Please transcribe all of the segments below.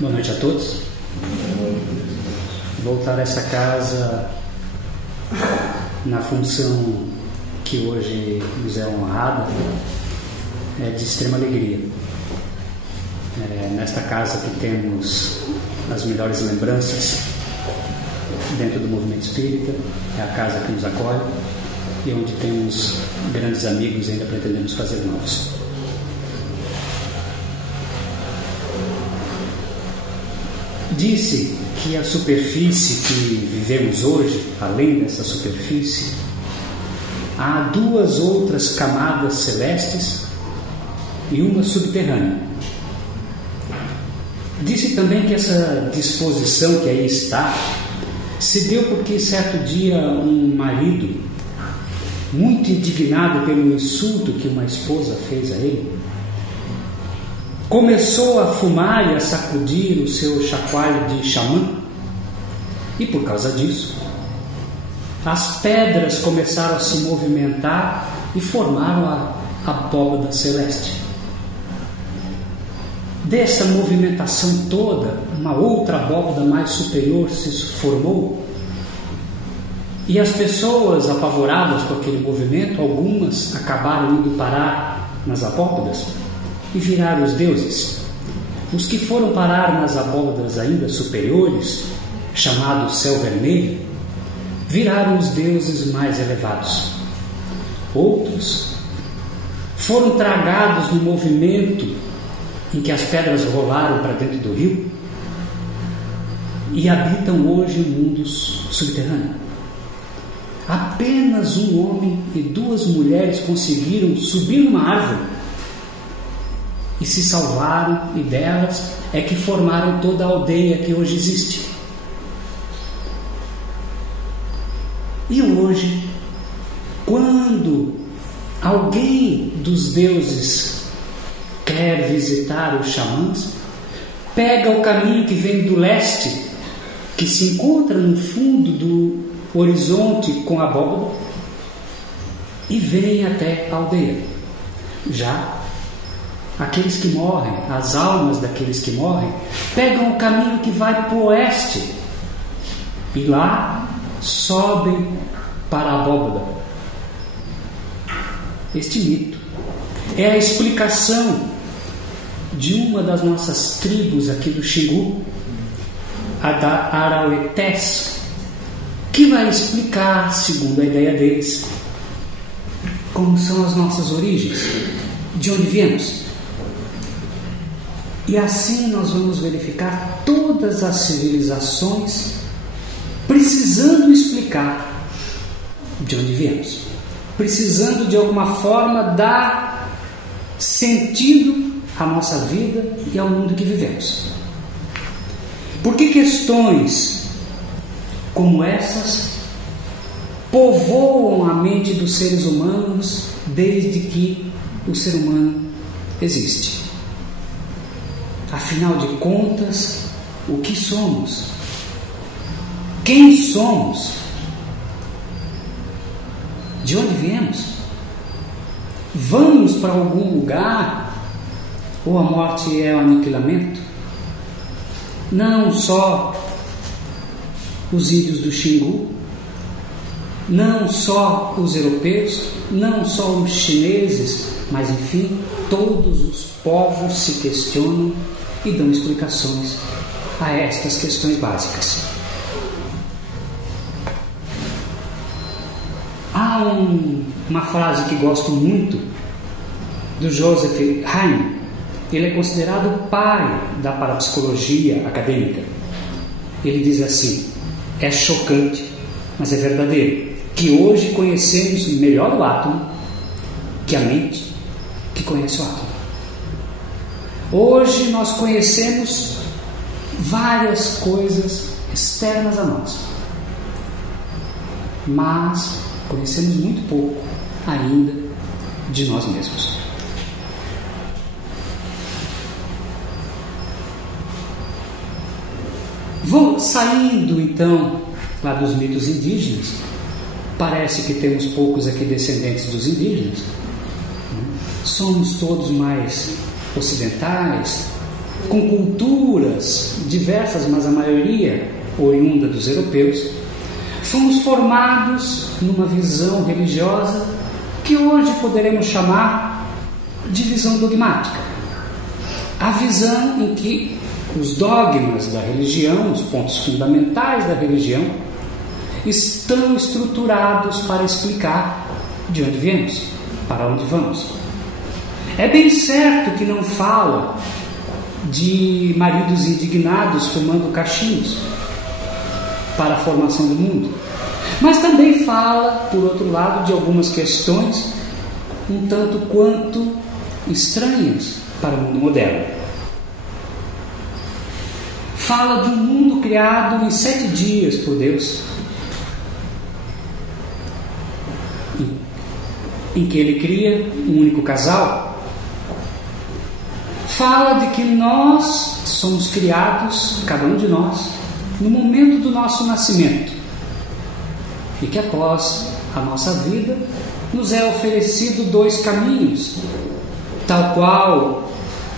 Boa noite a todos. Voltar a essa casa na função que hoje nos é honrada é de extrema alegria. Nesta casa que temos as melhores lembranças dentro do movimento espírita, é a casa que nos acolhe e onde temos grandes amigos e ainda pretendemos fazer novos. Disse que a superfície que vivemos hoje, além dessa superfície, há duas outras camadas celestes e uma subterrânea. Disse também que essa disposição que aí está se deu porque certo dia um marido, muito indignado pelo insulto que uma esposa fez a ele, começou a fumar e a sacudir o seu chacoalho de xamã, e por causa disso as pedras começaram a se movimentar e formaram a abóbada celeste. Dessa movimentação toda, uma outra abóbada mais superior se formou, e as pessoas apavoradas com aquele movimento, algumas acabaram indo parar nas abóbadas e viraram os deuses. Os que foram parar nas abóbadas ainda superiores, chamado céu vermelho, viraram os deuses mais elevados. Outros foram tragados no movimento em que as pedras rolaram para dentro do rio e habitam hoje em mundos subterrâneos. Apenas um homem e duas mulheres conseguiram subir numa árvore e se salvaram, e delas é que formaram toda a aldeia que hoje existe. E hoje, quando alguém dos deuses quer visitar os xamãs, pega o caminho que vem do leste, que se encontra no fundo do horizonte com a abóbada, e vem até a aldeia. Já aqueles que morrem, as almas daqueles que morrem, pegam o caminho que vai para o oeste e lá sobem para a abóbada. Este mito é a explicação de uma das nossas tribos aqui do Xingu, a da Arauetés, que vai explicar, segundo a ideia deles, como são as nossas origens, de onde viemos. E assim nós vamos verificar todas as civilizações precisando explicar de onde viemos, precisando de alguma forma dar sentido à nossa vida e ao mundo que vivemos. Porque questões como essas povoam a mente dos seres humanos desde que o ser humano existe. Afinal de contas, o que somos? Quem somos? De onde viemos? Vamos para algum lugar? Ou a morte é o aniquilamento? Não só os índios do Xingu, não só os europeus, não só os chineses, mas enfim, todos os povos se questionam e dão explicações a estas questões básicas. Há uma frase que gosto muito do Joseph Haim. Ele é considerado o pai da parapsicologia acadêmica. Ele diz assim: é chocante, mas é verdadeiro, que hoje conhecemos melhor o átomo que a mente que conhece o átomo. Hoje nós conhecemos várias coisas externas a nós, mas conhecemos muito pouco ainda de nós mesmos. Vou saindo então lá dos mitos indígenas. Parece que temos poucos aqui descendentes dos indígenas. Somos todos mais ocidentais, com culturas diversas, mas a maioria oriunda dos europeus, fomos formados numa visão religiosa que hoje poderemos chamar de visão dogmática. A visão em que os dogmas da religião, os pontos fundamentais da religião, estão estruturados para explicar de onde viemos, para onde vamos. É bem certo que não fala de maridos indignados fumando cachimbos para a formação do mundo, mas também fala, por outro lado, de algumas questões um tanto quanto estranhas para o mundo moderno. Fala de um mundo criado em 7 dias por Deus, em que Ele cria um único casal. Fala de que nós somos criados, cada um de nós, no momento do nosso nascimento, e que após a nossa vida nos é oferecido 2 caminhos, tal qual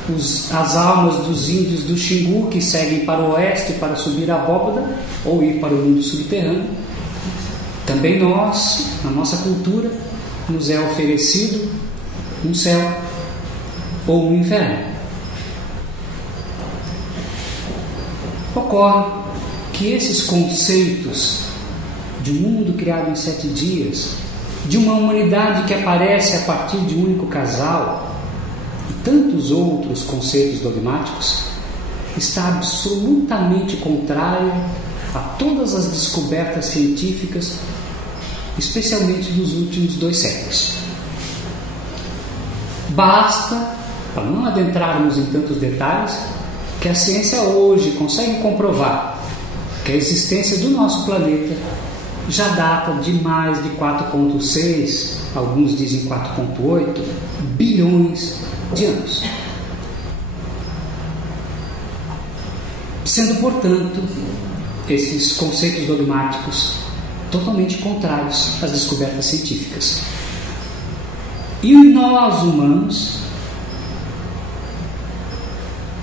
as almas dos índios do Xingu que seguem para o oeste para subir a abóbada ou ir para o mundo subterrâneo. Também nós, na nossa cultura, nos é oferecido um céu ou um inferno. Ocorre que esses conceitos de um mundo criado em 7 dias, de uma humanidade que aparece a partir de um único casal, e tantos outros conceitos dogmáticos, está absolutamente contrário a todas as descobertas científicas, especialmente dos últimos 2 séculos. Basta, para não adentrarmos em tantos detalhes, que a ciência hoje consegue comprovar que a existência do nosso planeta já data de mais de 4,6, alguns dizem 4,8 bilhões de anos. Sendo, portanto, esses conceitos dogmáticos totalmente contrários às descobertas científicas. E nós, humanos,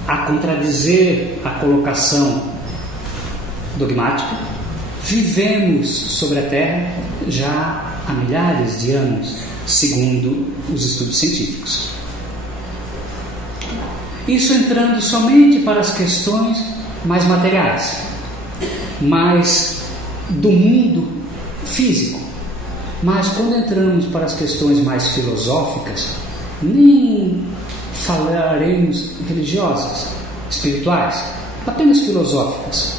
a contradizer a colocação dogmática, vivemos sobre a Terra já há milhares de anos, segundo os estudos científicos. Isso entrando somente para as questões mais materiais, mais do mundo físico. Mas quando entramos para as questões mais filosóficas, nem falaremos religiosas, espirituais, apenas filosóficas.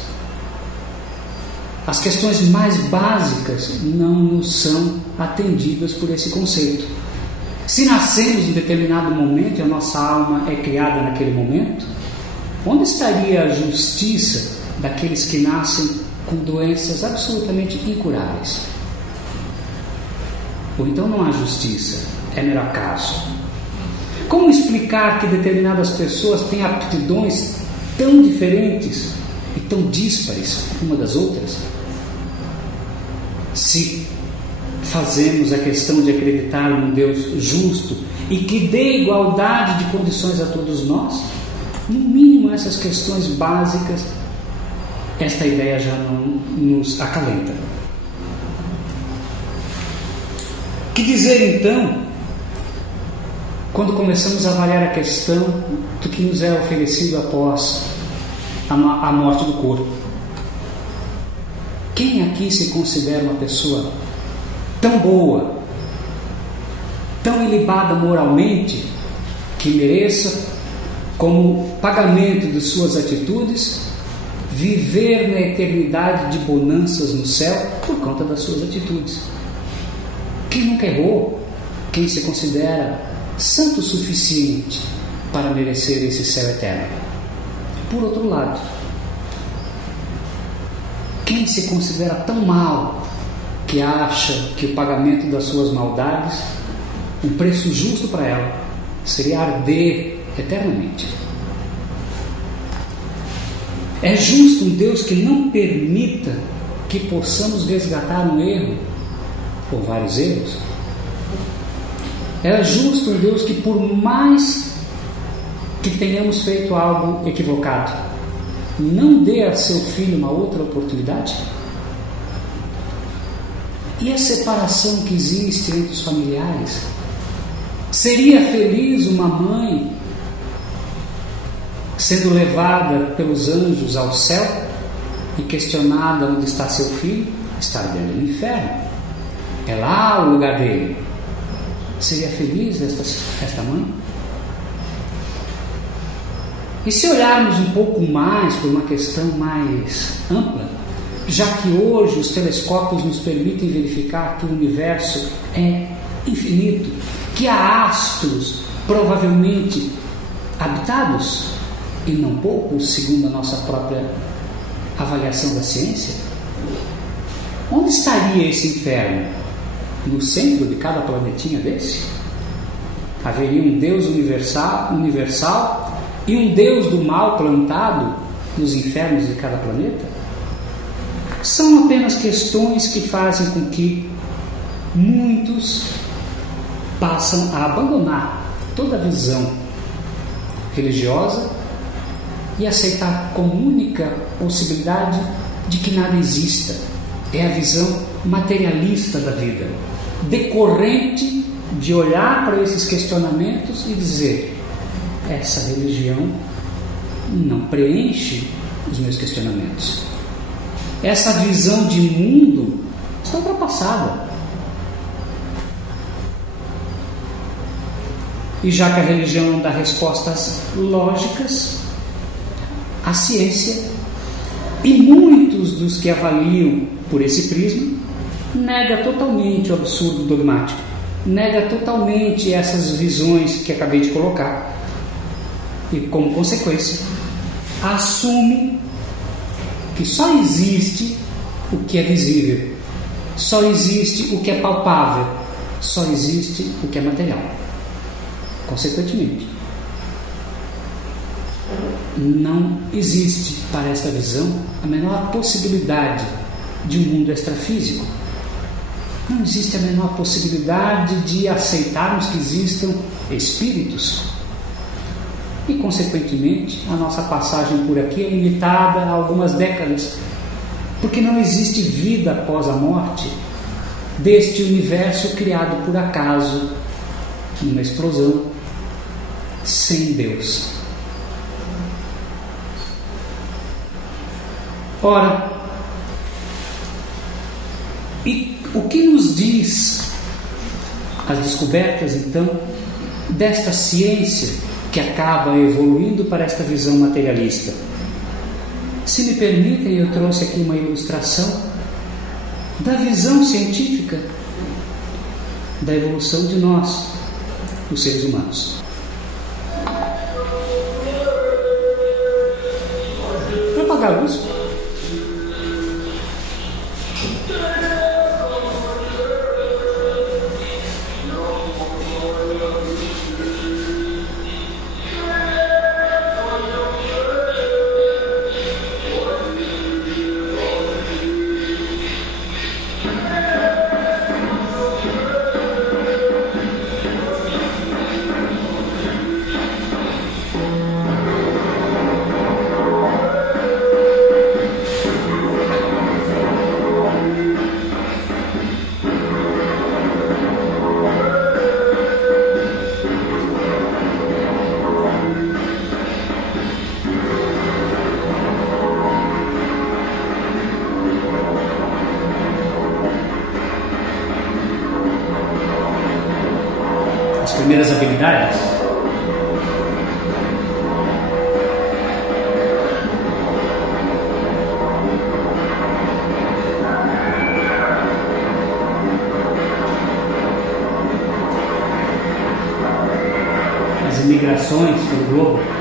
As questões mais básicas não nos são atendidas por esse conceito. Se nascemos em determinado momento e a nossa alma é criada naquele momento, onde estaria a justiça daqueles que nascem com doenças absolutamente incuráveis? Ou então não há justiça, é mero acaso. Como explicar que determinadas pessoas têm aptidões tão diferentes e tão díspares uma das outras? Se fazemos a questão de acreditar num Deus justo e que dê igualdade de condições a todos nós, no mínimo essas questões básicas, esta ideia já não nos acalenta. Que dizer então, quando começamos a avaliar a questão do que nos é oferecido após a morte do corpo? Quem aqui se considera uma pessoa tão boa, tão ilibada moralmente, que mereça, como pagamento de suas atitudes, viver na eternidade de bonanças no céu por conta das suas atitudes? Quem nunca errou? Quem se considera santo o suficiente para merecer esse céu eterno? Por outro lado, quem se considera tão mal que acha que o pagamento das suas maldades, um preço justo para ela, seria arder eternamente? É justo um Deus que não permita que possamos resgatar um erro ou vários erros? É justo um Deus que, por mais que tenhamos feito algo equivocado, não dê a seu filho uma outra oportunidade? E a separação que existe entre os familiares? Seria feliz uma mãe sendo levada pelos anjos ao céu e questionada onde está seu filho? Está dentro do inferno. É lá o lugar dele. Seria feliz esta mãe? E se olharmos um pouco mais por uma questão mais ampla, já que hoje os telescópios nos permitem verificar que o universo é infinito, que há astros provavelmente habitados, e não poucos, segundo a nossa própria avaliação da ciência, onde estaria esse inferno? No centro de cada planetinha desse? Haveria um Deus universal e um Deus do mal plantado nos infernos de cada planeta? São apenas questões que fazem com que muitos passam a abandonar toda a visão religiosa e aceitar como única possibilidade de que nada exista. É a visão materialista da vida, decorrente de olhar para esses questionamentos e dizer: essa religião não preenche os meus questionamentos. Essa visão de mundo está ultrapassada. E já que a religião não dá respostas lógicas, a ciência, e muitos dos que avaliam por esse prisma, nega totalmente o absurdo dogmático, nega totalmente essas visões que acabei de colocar, e como consequência assume que só existe o que é visível, só existe o que é palpável, só existe o que é material. Consequentemente, não existe para esta visão a menor possibilidade de um mundo extrafísico. Não existe a menor possibilidade de aceitarmos que existam espíritos. E, consequentemente, a nossa passagem por aqui é limitada a algumas décadas, porque não existe vida após a morte deste universo criado por acaso, numa explosão, sem Deus. Ora, e o que nos diz as descobertas, então, desta ciência que acaba evoluindo para esta visão materialista? Se me permitem, eu trouxe aqui uma ilustração da visão científica da evolução de nós, os seres humanos. Vou apagar a luz. Primeiras habilidades. As imigrações pelo globo.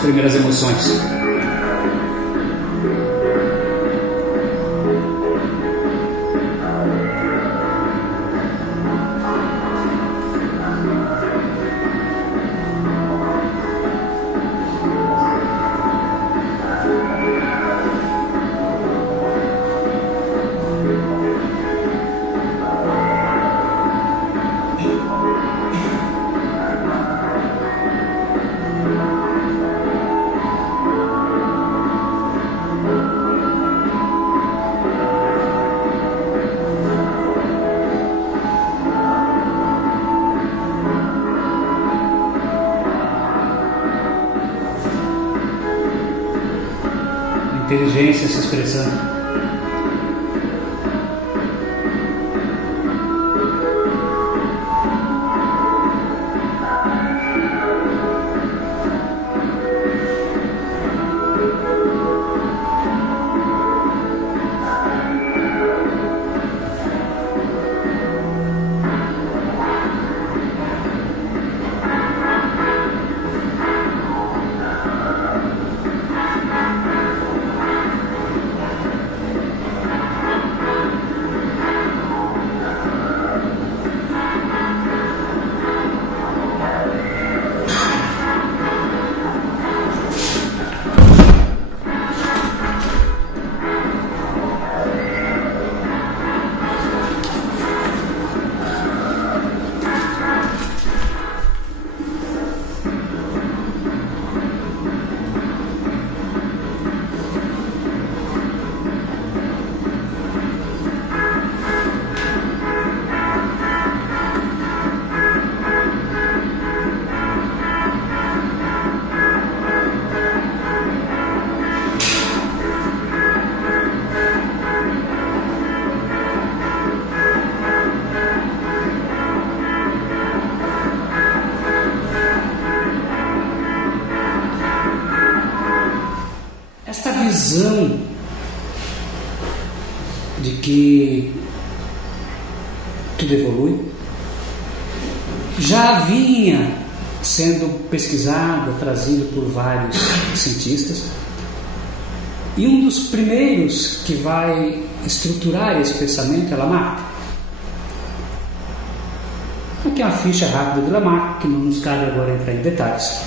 Primeiras emoções. inteligência se expressando. Esta visão de que tudo evolui já vinha sendo pesquisada, trazida por vários cientistas, e um dos primeiros que vai estruturar esse pensamento é Lamarck. Aqui é uma ficha rápida de Lamarck, que não nos cabe agora entrar em detalhes,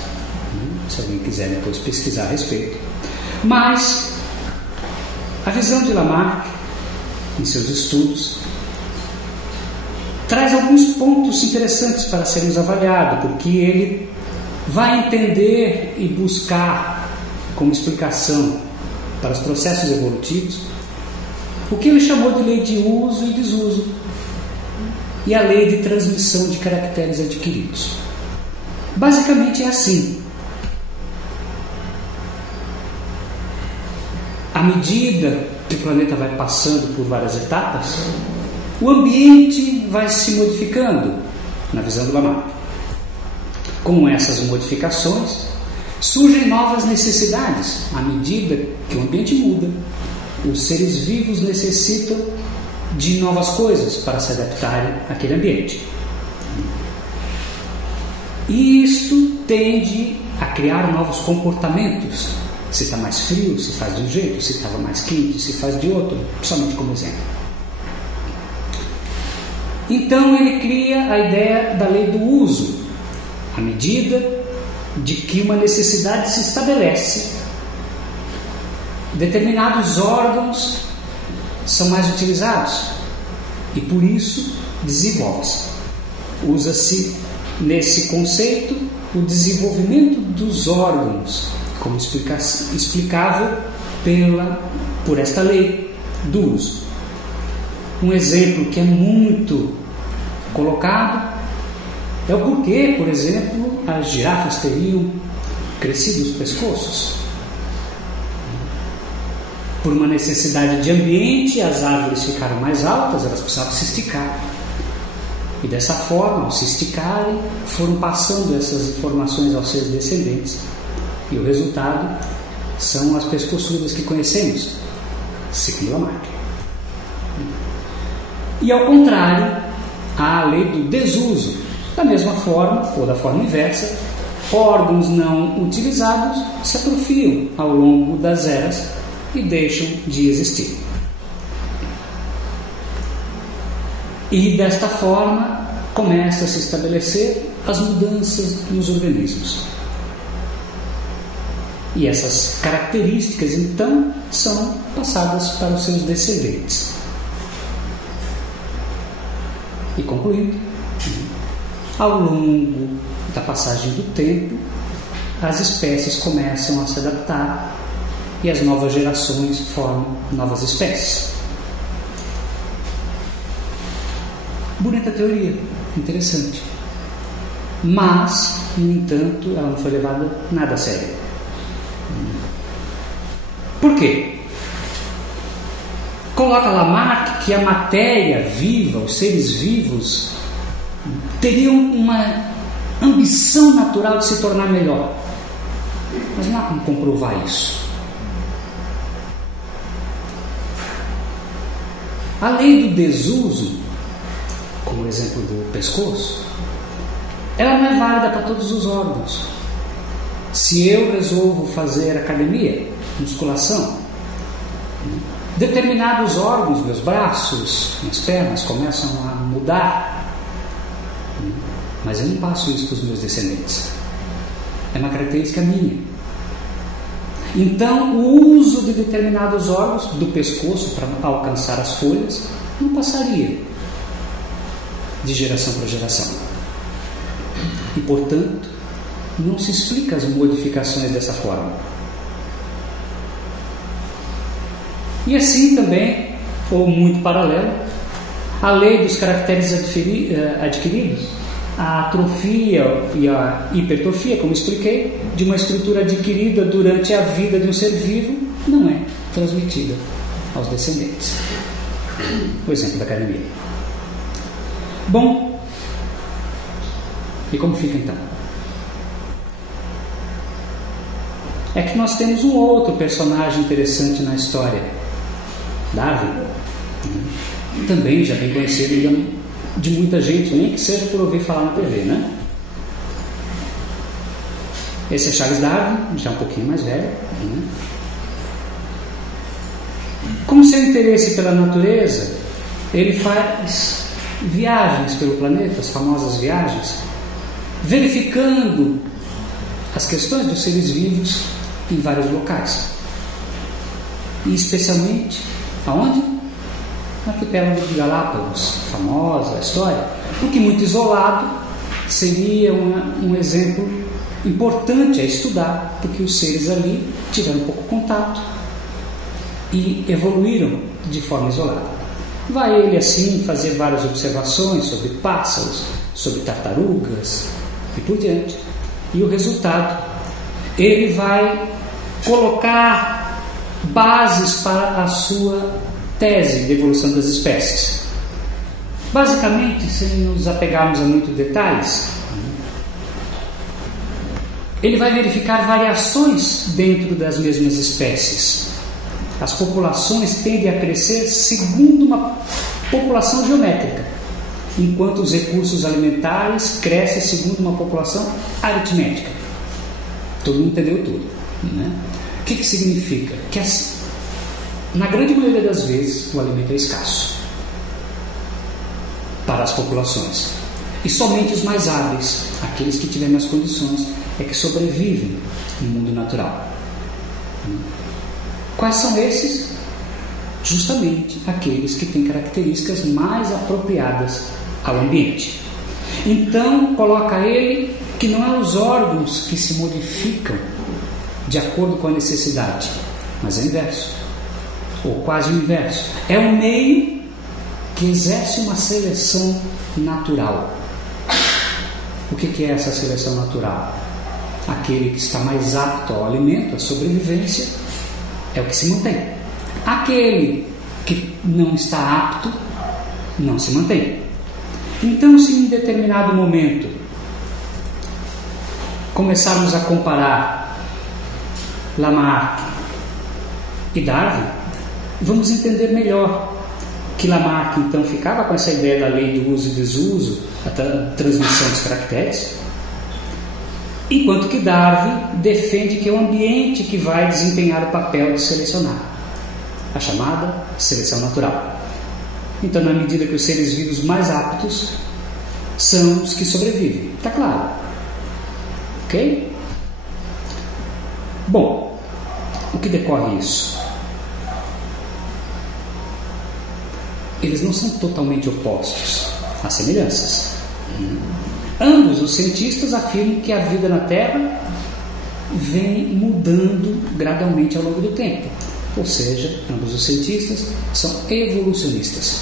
se alguém quiser depois pesquisar a respeito. Mas a visão de Lamarck, em seus estudos, traz alguns pontos interessantes para sermos avaliados, porque ele vai entender e buscar como explicação para os processos evolutivos o que ele chamou de lei de uso e desuso e a lei de transmissão de caracteres adquiridos. Basicamente é assim: à medida que o planeta vai passando por várias etapas, o ambiente vai se modificando, na visão do Lamarck. Com essas modificações, surgem novas necessidades. À medida que o ambiente muda, os seres vivos necessitam de novas coisas para se adaptarem àquele ambiente. E isto tende a criar novos comportamentos. Se está mais frio, se faz de um jeito; se estava mais quente, se faz de outro, somente como exemplo. Então ele cria a ideia da lei do uso. À medida de que uma necessidade se estabelece, determinados órgãos são mais utilizados e por isso desenvolve-se. Usa-se nesse conceito o desenvolvimento dos órgãos como explicável por esta lei do uso. Um exemplo que é muito colocado é o porquê, por exemplo, as girafas teriam crescido os pescoços. Por uma necessidade de ambiente, as árvores ficaram mais altas, elas precisavam se esticar. E dessa forma, ao se esticarem, foram passando essas informações aos seus descendentes. E o resultado são as pescoçudas que conhecemos, segundo Lamarck. E ao contrário, há a lei do desuso. Da mesma forma, ou da forma inversa, órgãos não utilizados se atrofiam ao longo das eras e deixam de existir. E desta forma começa a se estabelecer as mudanças nos organismos. E essas características, então, são passadas para os seus descendentes. E concluindo, ao longo da passagem do tempo, as espécies começam a se adaptar e as novas gerações formam novas espécies. Bonita teoria, interessante. Mas, no entanto, ela não foi levada nada a sério. Por quê? Coloca Lamarck que a matéria viva, os seres vivos, teriam uma ambição natural de se tornar melhor. Mas não há como comprovar isso. A lei do desuso, como o exemplo do pescoço, ela não é válida para todos os órgãos. Se eu resolvo fazer academia, musculação, determinados órgãos, meus braços, minhas pernas, começam a mudar, mas eu não passo isso para os meus descendentes. É uma característica minha. Então, o uso de determinados órgãos do pescoço para alcançar as folhas não passaria de geração para geração. E, portanto, não se explica as modificações dessa forma. E assim também, ou muito paralelo, a lei dos caracteres adquiridos, a atrofia e a hipertrofia, como expliquei, de uma estrutura adquirida durante a vida de um ser vivo, não é transmitida aos descendentes. O exemplo da academia. Bom, e como fica então? É que nós temos um outro personagem interessante na história, Darwin, também já bem conhecido de muita gente, nem que seja por ouvir falar na TV, né? Esse é Charles Darwin, já um pouquinho mais velho, né? Com seu interesse pela natureza, ele faz viagens pelo planeta, as famosas viagens, verificando as questões dos seres vivos em vários locais. E especialmente, aonde? No arquipélago de Galápagos, famosa história, porque muito isolado seria um exemplo importante a estudar, porque os seres ali tiveram pouco contato e evoluíram de forma isolada. Vai ele assim fazer várias observações sobre pássaros, sobre tartarugas e por diante. E o resultado, ele vai colocar bases para a sua tese de evolução das espécies. Basicamente, sem nos apegarmos a muitos detalhes, ele vai verificar variações dentro das mesmas espécies. As populações tendem a crescer segundo uma população geométrica, enquanto os recursos alimentares crescem segundo uma população aritmética. Todo mundo entendeu tudo, né? O que significa? Que na grande maioria das vezes o alimento é escasso para as populações. E somente os mais hábeis, aqueles que tiverem as condições, é que sobrevivem no mundo natural. Quais são esses? Justamente aqueles que têm características mais apropriadas ao ambiente. Então, coloca ele que não é os órgãos que se modificam de acordo com a necessidade, mas é o inverso, ou quase o inverso. É o meio que exerce uma seleção natural. O que é essa seleção natural? Aquele que está mais apto ao alimento, à sobrevivência, é o que se mantém. Aquele que não está apto, não se mantém. Então, se em determinado momento começarmos a comparar Lamarck e Darwin, vamos entender melhor que Lamarck então ficava com essa ideia da lei do uso e desuso, a transmissão dos caracteres, enquanto que Darwin defende que é o ambiente que vai desempenhar o papel de selecionar, a chamada seleção natural. Então, na medida que os seres vivos mais aptos são os que sobrevivem, está claro? Ok? Bom, o que decorre isso? Eles não são totalmente opostos, há semelhanças. Ambos os cientistas afirmam que a vida na Terra vem mudando gradualmente ao longo do tempo. Ou seja, ambos os cientistas são evolucionistas.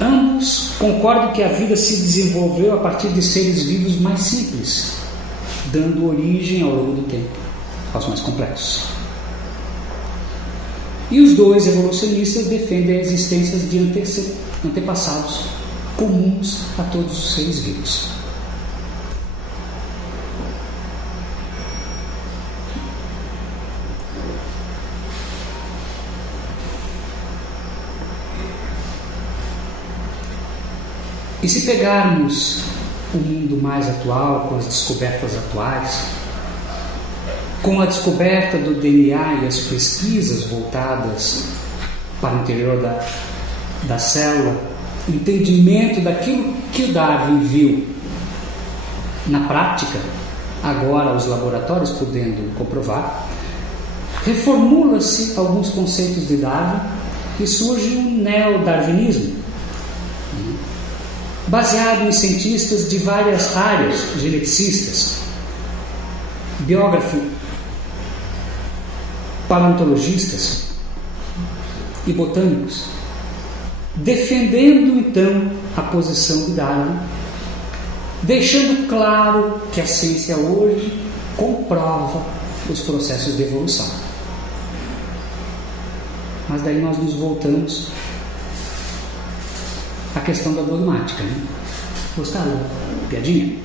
Ambos concordam que a vida se desenvolveu a partir de seres vivos mais simples dando origem ao longo do tempo aos mais complexos. E os dois evolucionistas defendem a existência de antepassados comuns a todos os seres vivos. E se pegarmos o mundo mais atual, com as descobertas atuais, com a descoberta do DNA e as pesquisas voltadas para o interior da célula, o entendimento daquilo que o Darwin viu na prática, agora os laboratórios podendo comprovar, reformula-se alguns conceitos de Darwin e surge um neodarwinismo, baseado em cientistas de várias áreas, geneticistas, biógrafos, paleontologistas e botânicos, defendendo então a posição de Darwin, deixando claro que a ciência hoje comprova os processos de evolução. Mas daí nós nos voltamos à questão da dogmática, né? Gostaram? Piadinha?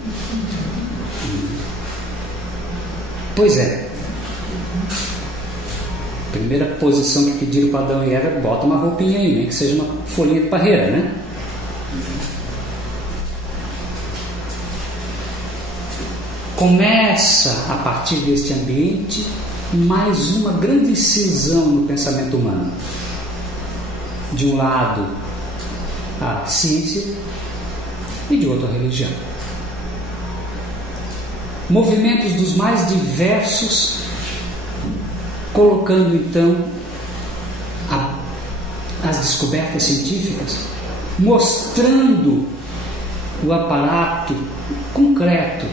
Pois é. Primeira posição que pediram para Adão e Eva: bota uma roupinha aí, nem que seja uma folhinha de parreira, né? Começa, a partir deste ambiente, mais uma grande cisão no pensamento humano. De um lado, a ciência, e de outro, a religião. Movimentos dos mais diversos, colocando então as descobertas científicas, mostrando o aparato concreto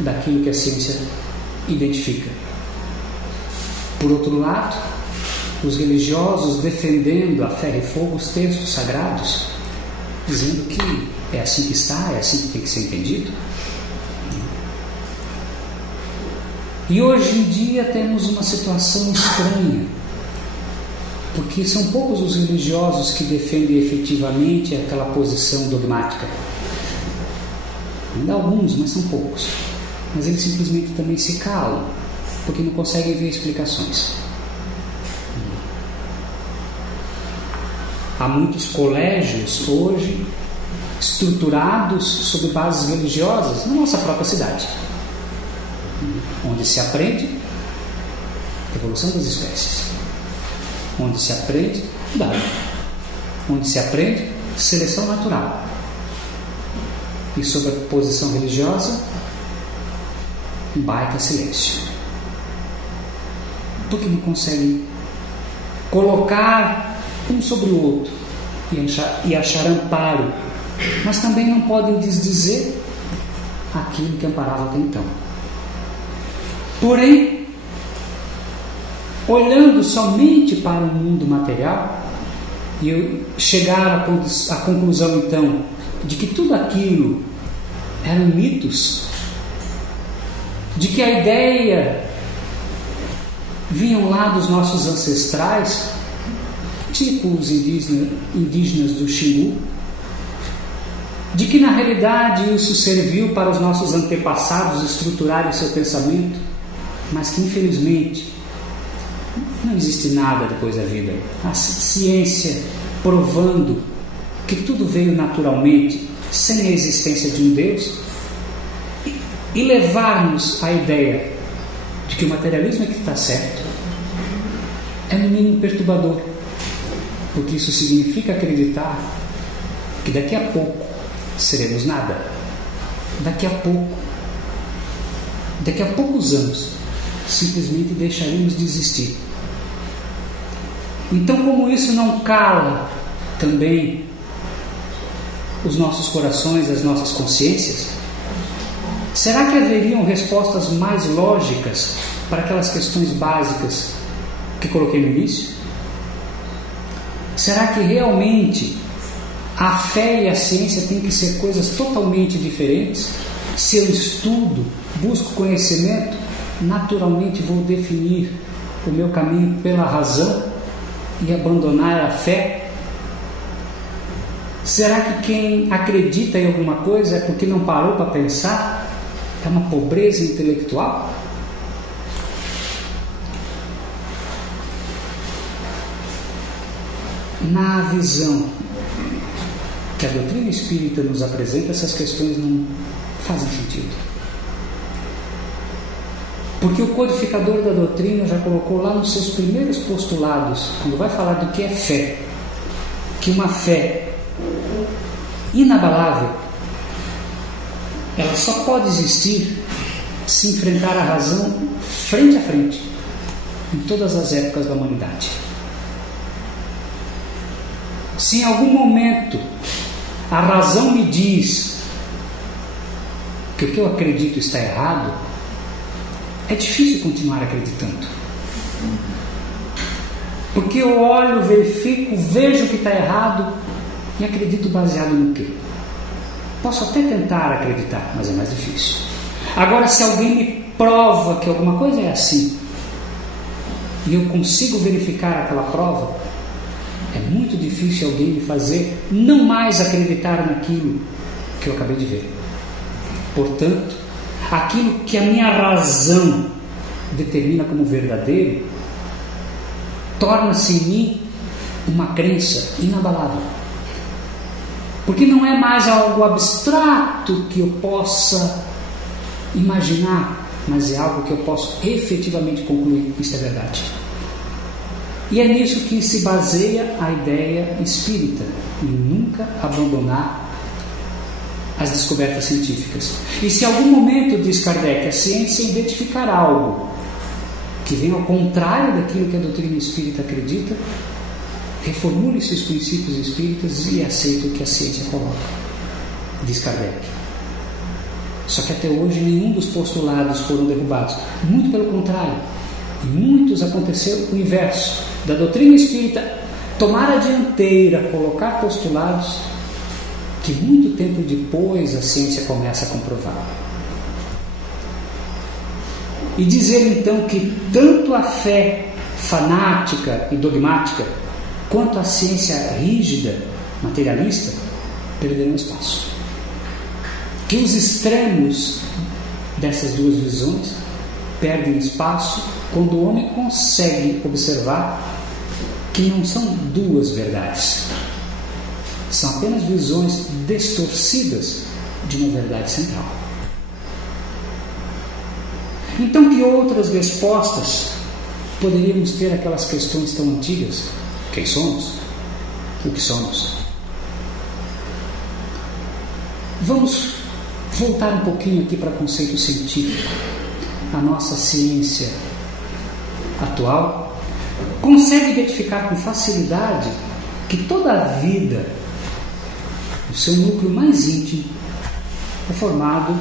daquilo que a ciência identifica. Por outro lado, os religiosos defendendo a ferro e fogo os textos sagrados, dizendo que é assim que está, é assim que tem que ser entendido. E hoje em dia temos uma situação estranha, porque são poucos os religiosos que defendem efetivamente aquela posição dogmática. Ainda alguns, mas são poucos. Mas eles simplesmente também se calam, porque não conseguem ver explicações. Há muitos colégios hoje estruturados sobre bases religiosas na nossa própria cidade, onde se aprende evolução das espécies, onde se aprende Darwin, onde se aprende seleção natural, e sobre a posição religiosa, um baita silêncio. Porque não conseguem colocar um sobre o outro e achar amparo, mas também não podem desdizer aquilo que amparava até então. Porém, olhando somente para o mundo material, e eu chegar à conclusão então de que tudo aquilo eram mitos, de que a ideia vinham lá dos nossos ancestrais, tipo os indígenas do Xingu, de que na realidade isso serviu para os nossos antepassados estruturarem o seu pensamento, mas que infelizmente não existe nada depois da vida. A ciência provando que tudo veio naturalmente, sem a existência de um Deus, e levar-nos à ideia de que o materialismo é que está certo, é no mínimo perturbador, porque isso significa acreditar que daqui a pouco seremos nada. Daqui a poucos anos, simplesmente deixaremos de existir. Então, como isso não cala também os nossos corações, as nossas consciências, será que haveriam respostas mais lógicas para aquelas questões básicas que coloquei no início? Será que realmente a fé e a ciência têm que ser coisas totalmente diferentes se eu estudo busco conhecimento, naturalmente vou definir o meu caminho pela razão e abandonar a fé? Será que quem acredita em alguma coisa é porque não parou para pensar? É uma pobreza intelectual? Na visão que a doutrina espírita nos apresenta, essas questões não fazem sentido. Porque o codificador da doutrina já colocou lá nos seus primeiros postulados, quando vai falar do que é fé, que uma fé inabalável, ela só pode existir se enfrentar a razão frente a frente, em todas as épocas da humanidade. Se em algum momento a razão me diz que o que eu acredito está errado, é difícil continuar acreditando. Porque eu olho, verifico, vejo que está errado e acredito baseado no quê? Posso até tentar acreditar, mas é mais difícil. Agora, se alguém me prova que alguma coisa é assim e eu consigo verificar aquela prova, é muito difícil alguém me fazer não mais acreditar naquilo que eu acabei de ver. Portanto, aquilo que a minha razão determina como verdadeiro torna-se em mim uma crença inabalável. Porque não é mais algo abstrato que eu possa imaginar, mas é algo que eu posso efetivamente concluir. Isso é verdade. E é nisso que se baseia a ideia espírita, em nunca abandonar as descobertas científicas. E se em algum momento, diz Kardec, a ciência identificar algo que vem ao contrário daquilo que a doutrina espírita acredita, reformule seus princípios espíritas e aceite o que a ciência coloca, diz Kardec. Só que até hoje nenhum dos postulados foram derrubados. Muito pelo contrário. Em muitos aconteceu o inverso. Da doutrina espírita tomar a dianteira, colocar postulados que muito tempo depois a ciência começa a comprovar. E dizer então que tanto a fé fanática e dogmática quanto a ciência rígida, materialista, perderam espaço. Que os extremos dessas duas visões perdem espaço quando o homem consegue observar que não são duas verdades, são apenas visões distorcidas de uma verdade central. Então, que outras respostas poderíamos ter àquelas questões tão antigas? Quem somos? O que somos? Vamos voltar um pouquinho aqui para o conceito científico. A nossa ciência atual consegue identificar com facilidade que toda a vida, o seu núcleo mais íntimo, é formado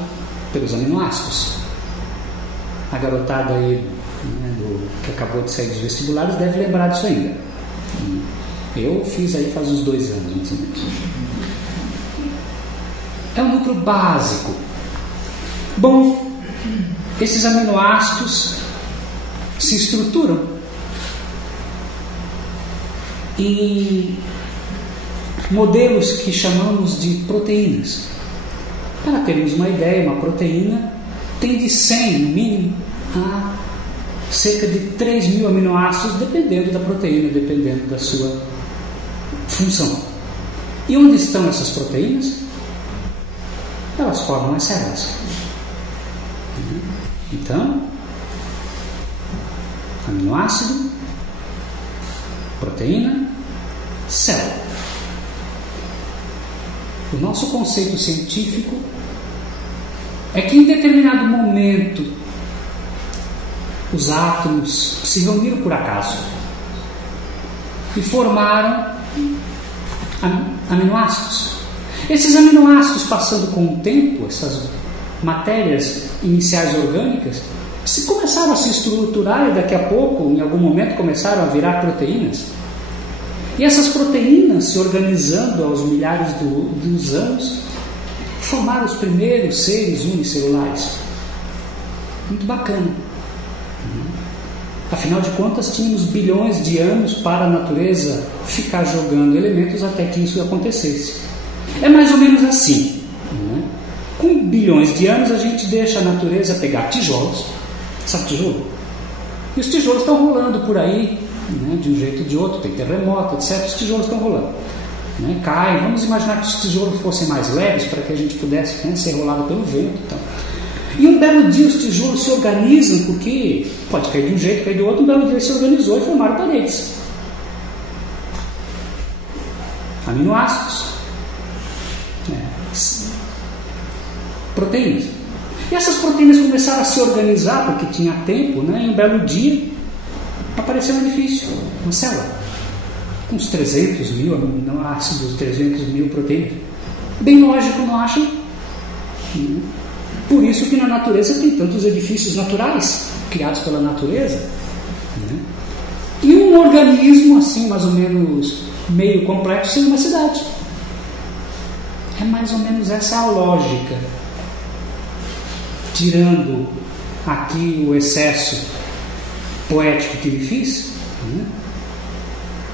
pelos aminoácidos. A garotada aí, que acabou de sair dos vestibulares, deve lembrar disso ainda. Eu fiz aí faz uns 2 anos, mais ou menos. É um núcleo básico. Bom, esses aminoácidos se estruturam em modelos que chamamos de proteínas. Para termos uma ideia, uma proteína tem de 100, no mínimo, a cerca de 3.000 aminoácidos, dependendo da proteína, dependendo da sua função. E onde estão essas proteínas? Elas formam as células. Então, aminoácido, proteína, célula. O nosso conceito científico é que em determinado momento os átomos se reuniram por acaso e formaram aminoácidos. Esses aminoácidos, passando com o tempo, essas matérias iniciais orgânicas, começaram a se estruturar e daqui a pouco, em algum momento, começaram a virar proteínas. E essas proteínas, se organizando aos milhares dos anos, formaram os primeiros seres unicelulares. muito bacana. Afinal de contas, tínhamos bilhões de anos para a natureza ficar jogando elementos até que isso acontecesse. É mais ou menos assim. Com bilhões de anos, a gente deixa a natureza pegar tijolos, sabe tijolo? E os tijolos estão rolando por aí, de um jeito ou de outro, tem terremoto, etc. Os tijolos estão rolando. Caem. Vamos imaginar que os tijolos fossem mais leves para que a gente pudesse ser rolado pelo vento. Então. E um belo dia os tijolos se organizam, porque pode cair de um jeito, cair do outro. Um belo dia ele se organizou e formaram paredes. Aminoácidos. Proteínas. E essas proteínas começaram a se organizar porque tinha tempo, e um belo dia apareceu um edifício, uma célula, com uns 300 mil aminoácidos, 300 mil proteínas. Bem lógico, não acham? Por isso que na natureza tem tantos edifícios naturais, criados pela natureza. E um organismo assim, mais ou menos meio complexo, seria uma cidade. É mais ou menos essa a lógica. Tirando aqui o excesso poético que me fiz,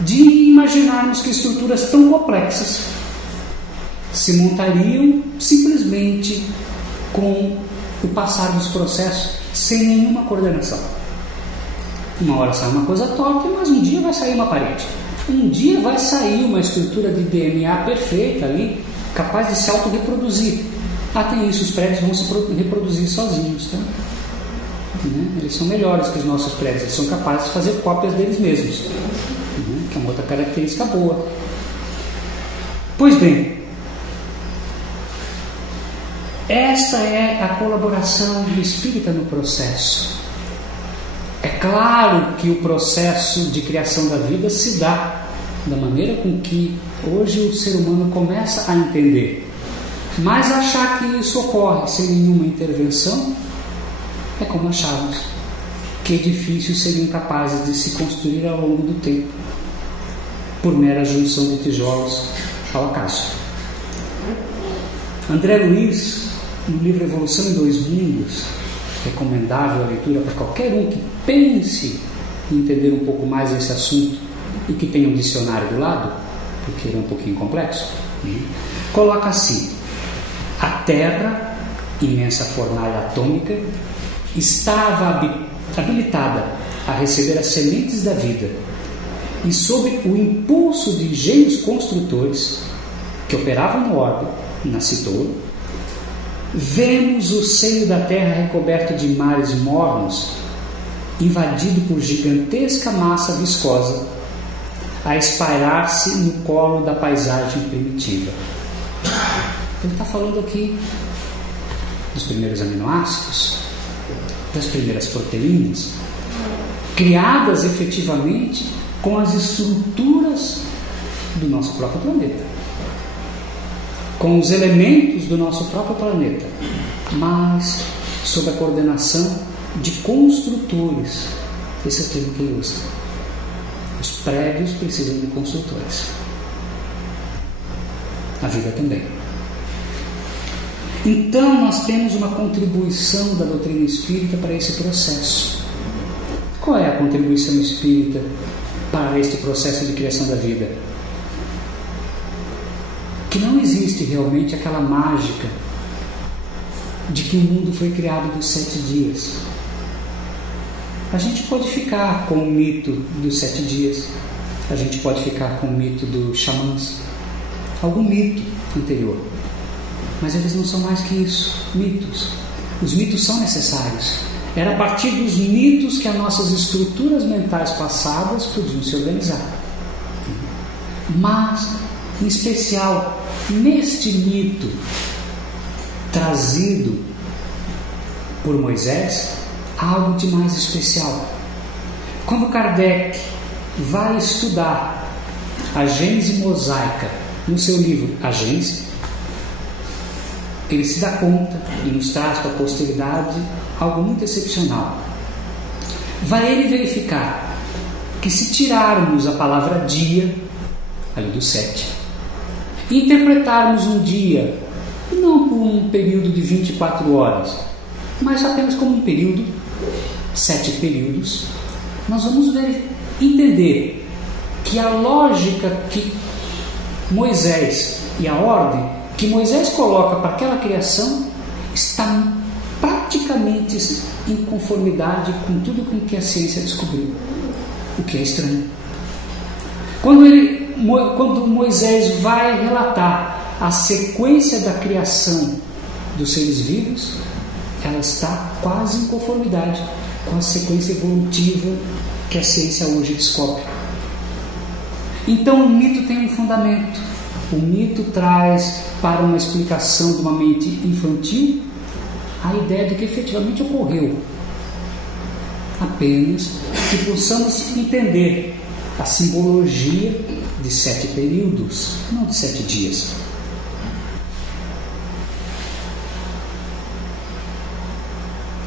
de imaginarmos que estruturas tão complexas se montariam simplesmente com o passar dos processos sem nenhuma coordenação. Uma hora sai uma coisa torta, mas um dia vai sair uma parede. Um dia vai sair uma estrutura de DNA perfeita ali, capaz de se autorreproduzir. Até isso, os prédios vão se reproduzir sozinhos. Tá? Eles são melhores que os nossos prédios, eles são capazes de fazer cópias deles mesmos, que é uma outra característica boa. Pois bem, esta é a colaboração do espírita no processo. É claro que o processo de criação da vida se dá da maneira com que hoje o ser humano começa a entender. Mas achar que isso ocorre sem nenhuma intervenção é como acharmos que edifícios seriam capazes de se construir ao longo do tempo por mera junção de tijolos ao acaso. André Luiz, no livro Evolução em Dois Mundos, recomendável a leitura para qualquer um que pense em entender um pouco mais esse assunto e que tenha um dicionário do lado, porque ele é um pouquinho complexo, coloca assim: a Terra, imensa fornalha atômica, estava habilitada a receber as sementes da vida e, sob o impulso de gênios construtores que operavam no orbe, nascitoro, vemos o seio da Terra recoberto de mares mornos, invadido por gigantesca massa viscosa, a espalhar-se no colo da paisagem primitiva. Ele está falando aqui dos primeiros aminoácidos, das primeiras proteínas, criadas efetivamente com as estruturas do nosso próprio planeta, com os elementos do nosso próprio planeta, mas sob a coordenação de construtores. Esse é o termo que ele usa. Os prédios precisam de construtores. A vida também. Então nós temos uma contribuição da doutrina espírita para esse processo. Qual é a contribuição espírita para este processo de criação da vida? Que não existe realmente aquela mágica de que o mundo foi criado dos 7 dias. A gente pode ficar com o mito dos 7 dias, a gente pode ficar com o mito dos xamãs, algum mito anterior, mas eles não são mais que isso, mitos. Os mitos são necessários. Era a partir dos mitos que as nossas estruturas mentais passadas podiam se organizar. Mas, em especial, neste mito trazido por Moisés, há algo de mais especial. Quando Kardec vai estudar a Gênese mosaica no seu livro A Gênese, ele se dá conta e nos traz para a posteridade algo muito excepcional. Vai ele verificar que, se tirarmos a palavra dia ali do 7 e interpretarmos um dia não por um período de 24 horas, mas apenas como um período, 7 períodos, nós vamos entender que a lógica que Moisés e a ordem que Moisés coloca para aquela criação está praticamente em conformidade com tudo com que a ciência descobriu, o que é estranho. Quando Moisés vai relatar a sequência da criação dos seres vivos, ela está quase em conformidade com a sequência evolutiva que a ciência hoje descobre. Então o mito tem um fundamento. O mito traz para uma explicação de uma mente infantil a ideia do que efetivamente ocorreu. Apenas que possamos entender a simbologia de 7 períodos, não de 7 dias.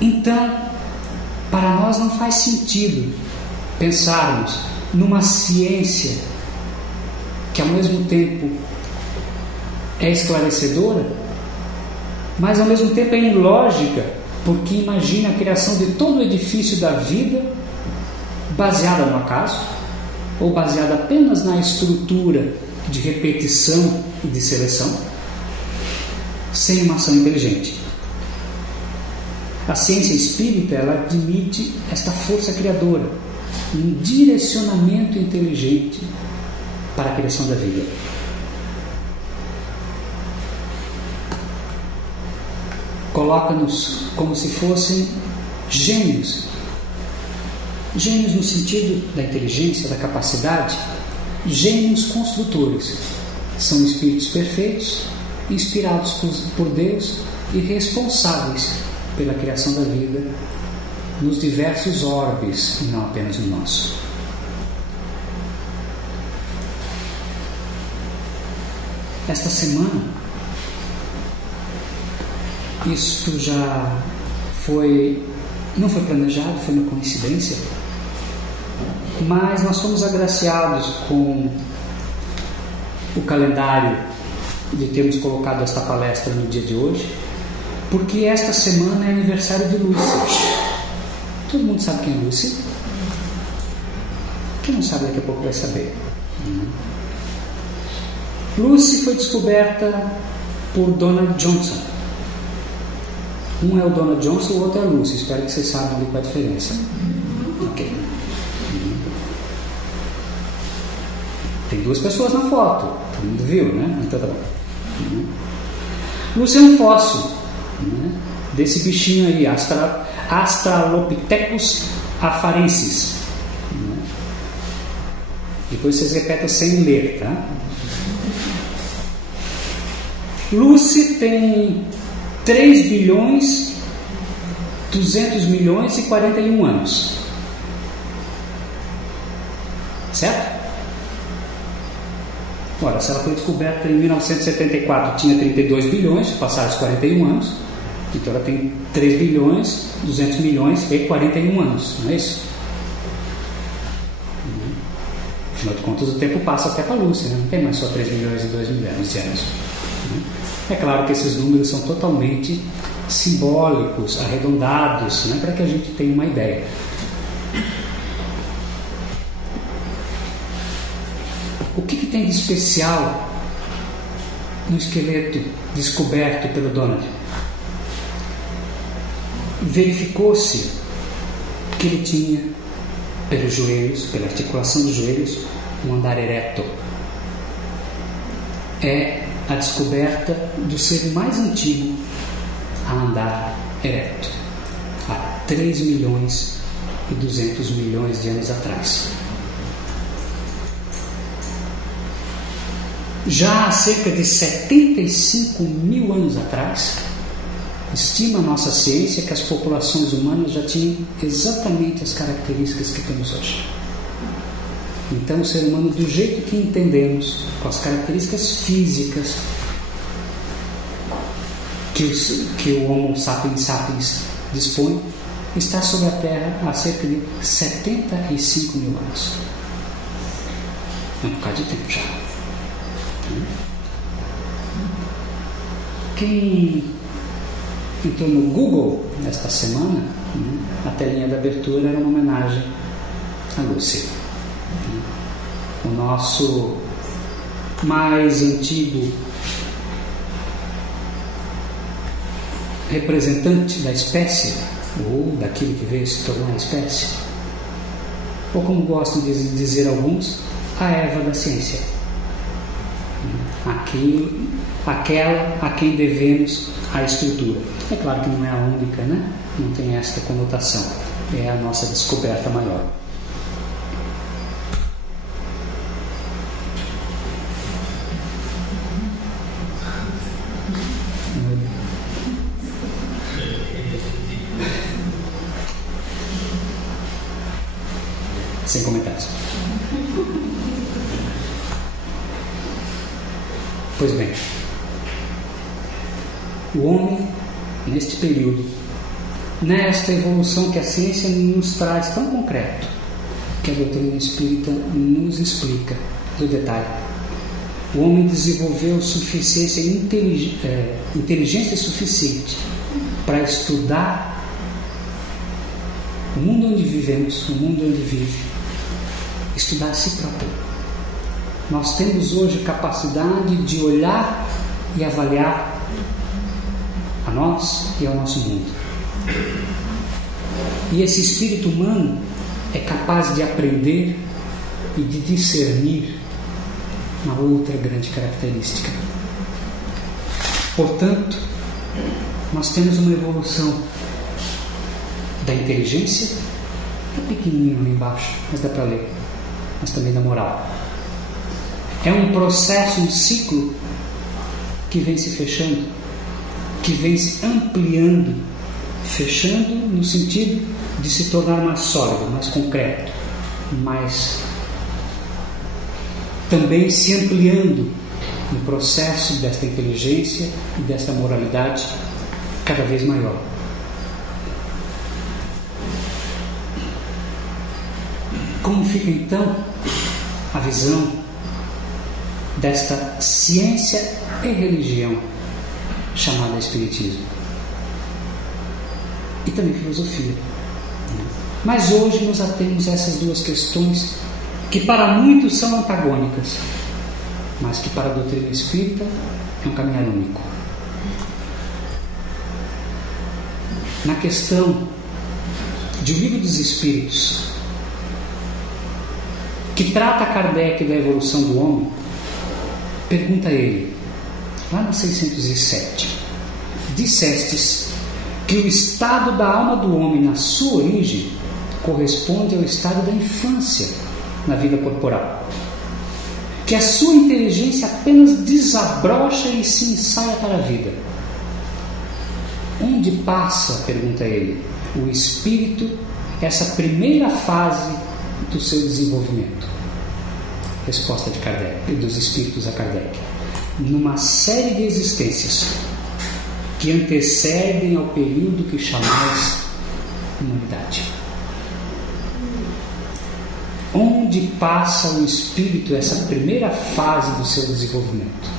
Então, para nós não faz sentido pensarmos numa ciência que ao mesmo tempo é esclarecedora, mas ao mesmo tempo é ilógica, porque imagina a criação de todo o edifício da vida baseada no acaso, ou baseada apenas na estrutura de repetição e de seleção, sem uma ação inteligente. A ciência espírita, ela admite esta força criadora, um direcionamento inteligente para a criação da vida. Coloca-nos como se fossem gênios. Gênios no sentido da inteligência, da capacidade, gênios construtores. São espíritos perfeitos, inspirados por Deus e responsáveis pela criação da vida nos diversos orbes, e não apenas no nosso. Esta semana, isto já não foi planejado, foi uma coincidência, mas nós fomos agraciados com o calendário de termos colocado esta palestra no dia de hoje, porque esta semana é aniversário de Lucy. Todo mundo sabe quem é Lucy? Quem não sabe daqui a pouco vai saber. Lucy foi descoberta por Donald Johnson. Um é o Donald Johnson, o outro é a Lucy. Espero que vocês saibam ali qual é a diferença. Ok. Tem 2 pessoas na foto. Todo mundo viu, né? Então tá bom. Lucy é um fóssil, né, desse bichinho aí, Australopithecus afarensis. Depois vocês repetem sem ler, tá? Lucy tem 3 bilhões 200 milhões e 41 anos. Certo? Ora, se ela foi descoberta em 1974, tinha 32 bilhões, passaram os 41 anos, então ela tem 3 bilhões 200 milhões e 41 anos, não é isso? Afinal de contas, o tempo passa até para a Lúcia, né? Não tem mais só 3 milhões e 2 milhões de anos. É claro que esses números são totalmente simbólicos, arredondados, né? Para que a gente tenha uma ideia. O que tem de especial no esqueleto descoberto pelo Donald? Verificou-se que ele tinha, pelos joelhos, pela articulação dos joelhos, um andar ereto. É a descoberta do ser mais antigo a andar ereto, há 3 milhões e 200 milhões de anos atrás. Já há cerca de 75 mil anos atrás, estima a nossa ciência que as populações humanas já tinham exatamente as características que temos hoje. Então, o ser humano, do jeito que entendemos, com as características físicas que o Homo sapiens sapiens dispõe, está sobre a Terra há cerca de 75 mil anos. É um bocado de tempo já. Quem entrou no Google esta semana, né, a telinha da abertura era uma homenagem a Lucy, né, o nosso mais antigo representante da espécie, ou daquilo que veio se tornar espécie, ou como gostam de dizer alguns, a Eva da ciência, aquela a quem devemos a estrutura. É claro que não é a única, né? Não tem esta conotação, é a nossa descoberta maior. Sem comentários. Pois bem, o homem, neste período, nesta evolução que a ciência nos traz tão concreto, que a doutrina espírita nos explica do detalhe, o homem desenvolveu inteligência suficiente para estudar o mundo onde vivemos, o mundo onde vive, estudar a si próprio. Nós temos hoje capacidade de olhar e avaliar a nós e ao nosso mundo. E esse espírito humano é capaz de aprender e de discernir uma outra grande característica. Portanto, nós temos uma evolução da inteligência, está pequenininho ali embaixo, mas dá para ler, mas também da moral. É um processo, um ciclo que vem se fechando, que vem se ampliando, fechando no sentido de se tornar mais sólido, mais concreto, mais também se ampliando no processo desta inteligência e desta moralidade cada vez maior. Como fica então a visão desta ciência e religião chamada Espiritismo? E também filosofia. Mas hoje nos atemos a essas duas questões que para muitos são antagônicas, mas que para a doutrina espírita é um caminhar único. Na questão de O Livro dos Espíritos, que trata Kardec da evolução do homem, pergunta ele, lá no 607, dissestes que o estado da alma do homem na sua origem corresponde ao estado da infância na vida corporal, que a sua inteligência apenas desabrocha e se ensaia para a vida. Onde passa, pergunta ele, o espírito, essa primeira fase do seu desenvolvimento? Resposta de Kardec, dos espíritos a Kardec: numa série de existências que antecedem ao período que chamais humanidade. Onde passa o espírito essa primeira fase do seu desenvolvimento?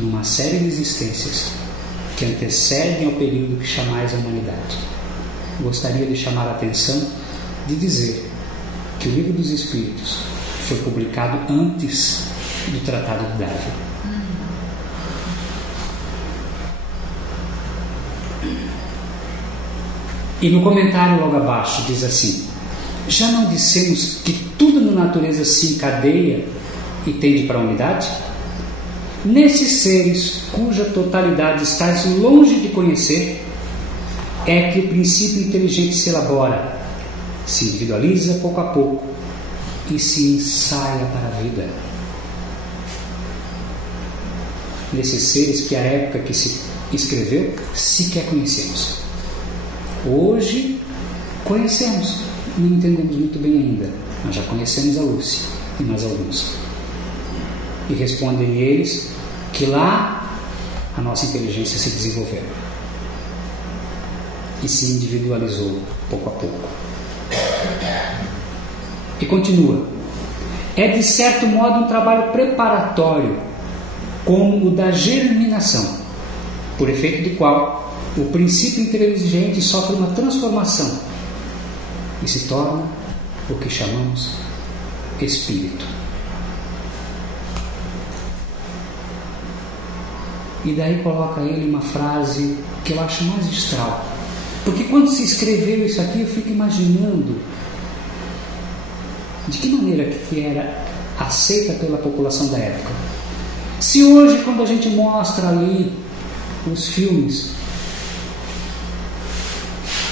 Numa série de existências que antecedem ao período que chamais a humanidade. Gostaria de chamar a atenção de dizer que o Livro dos Espíritos foi publicado antes do Tratado de Darwin. E no comentário logo abaixo diz assim: já não dissemos que tudo na natureza se encadeia e tende para a unidade? Nesses seres cuja totalidade estás longe de conhecer, é que o princípio inteligente se elabora, se individualiza pouco a pouco e se ensaia para a vida. Nesses seres que à época que se escreveu sequer conhecemos. Hoje conhecemos, não entendemos muito bem ainda, mas já conhecemos a Lúcia e mais alguns. E respondem eles que lá a nossa inteligência se desenvolveu e se individualizou pouco a pouco. E continua: é de certo modo um trabalho preparatório, como o da germinação, por efeito do qual o princípio inteligente sofre uma transformação e se torna o que chamamos espírito. E daí coloca ele uma frase que eu acho magistral. Porque quando se escreveu isso aqui, eu fico imaginando de que maneira que era aceita pela população da época. Se hoje, quando a gente mostra ali os filmes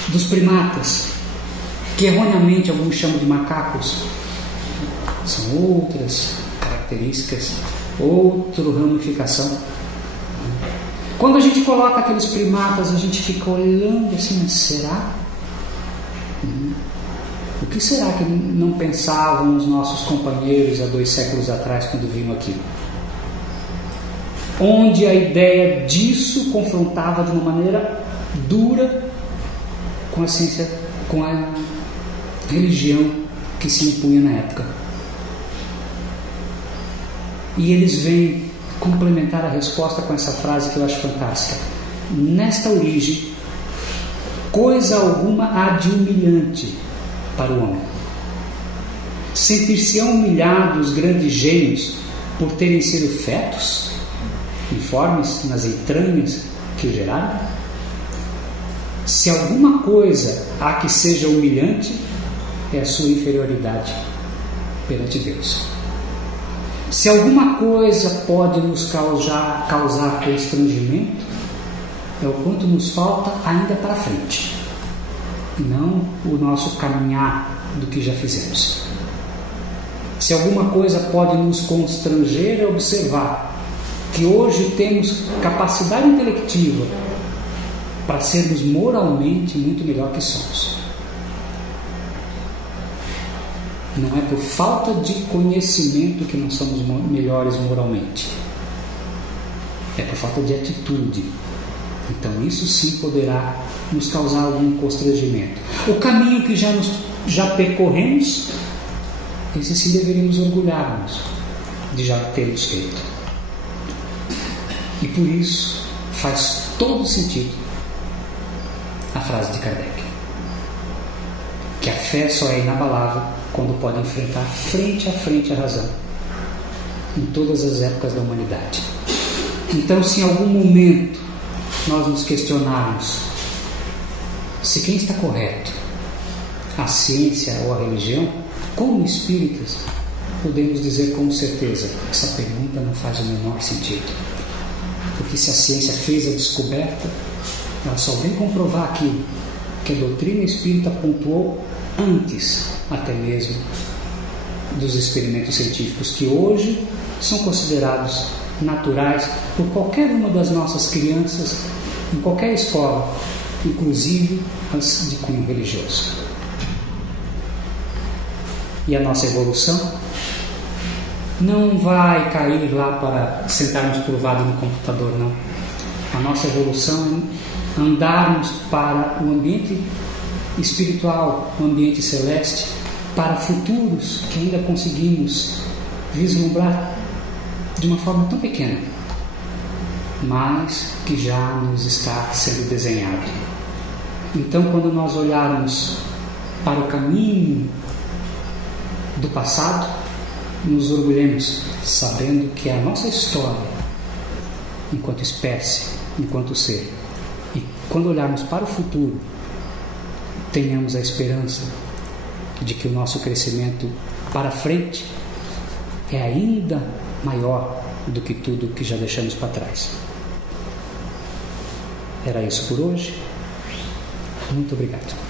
dos primatas, que erroneamente alguns chamam de macacos, são outras características, outra ramificação. Quando a gente coloca aqueles primatas, a gente fica olhando assim, mas será? O que será que não pensavam os nossos companheiros há 2 séculos atrás quando vinham aqui? Onde a ideia disso confrontava de uma maneira dura com a ciência, com a religião que se impunha na época. E eles vêm complementar a resposta com essa frase que eu acho fantástica. Nesta origem, coisa alguma há de humilhante para o homem. Sentir-se-ão humilhados os grandes gênios por terem sido fetos, informes nas entranhas que o geraram? Se alguma coisa há que seja humilhante, é a sua inferioridade perante Deus. Se alguma coisa pode nos causar constrangimento, é o quanto nos falta ainda para frente, e não o nosso caminhar do que já fizemos. Se alguma coisa pode nos constranger, é observar que hoje temos capacidade intelectiva para sermos moralmente muito melhor que somos. Não é por falta de conhecimento que não somos melhores moralmente. É por falta de atitude. Então isso sim poderá nos causar algum constrangimento. O caminho que já percorremos, esse sim deveríamos orgulhar-nos de já termos feito. E por isso faz todo sentido a frase de Kardec, que a fé só é inabalável quando pode enfrentar frente a frente a razão, em todas as épocas da humanidade. Então, se em algum momento nós nos questionarmos se quem está correto, a ciência ou a religião, como espíritas, podemos dizer com certeza que essa pergunta não faz o menor sentido. Porque se a ciência fez a descoberta, ela só vem comprovar aquilo que a doutrina espírita pontuou antes até mesmo dos experimentos científicos, que hoje são considerados naturais por qualquer uma das nossas crianças, em qualquer escola, inclusive as de cunho religioso. E a nossa evolução não vai cair lá para sentarmos curvados no computador, não. A nossa evolução é andarmos para o ambiente espiritual, o ambiente celeste, para futuros que ainda conseguimos vislumbrar de uma forma tão pequena, mas que já nos está sendo desenhado. Então, quando nós olharmos para o caminho do passado, nos orgulhemos sabendo que a nossa história, enquanto espécie, enquanto ser, e quando olharmos para o futuro, tenhamos a esperança de que o nosso crescimento para frente é ainda maior do que tudo que já deixamos para trás. Era isso por hoje. Muito obrigado.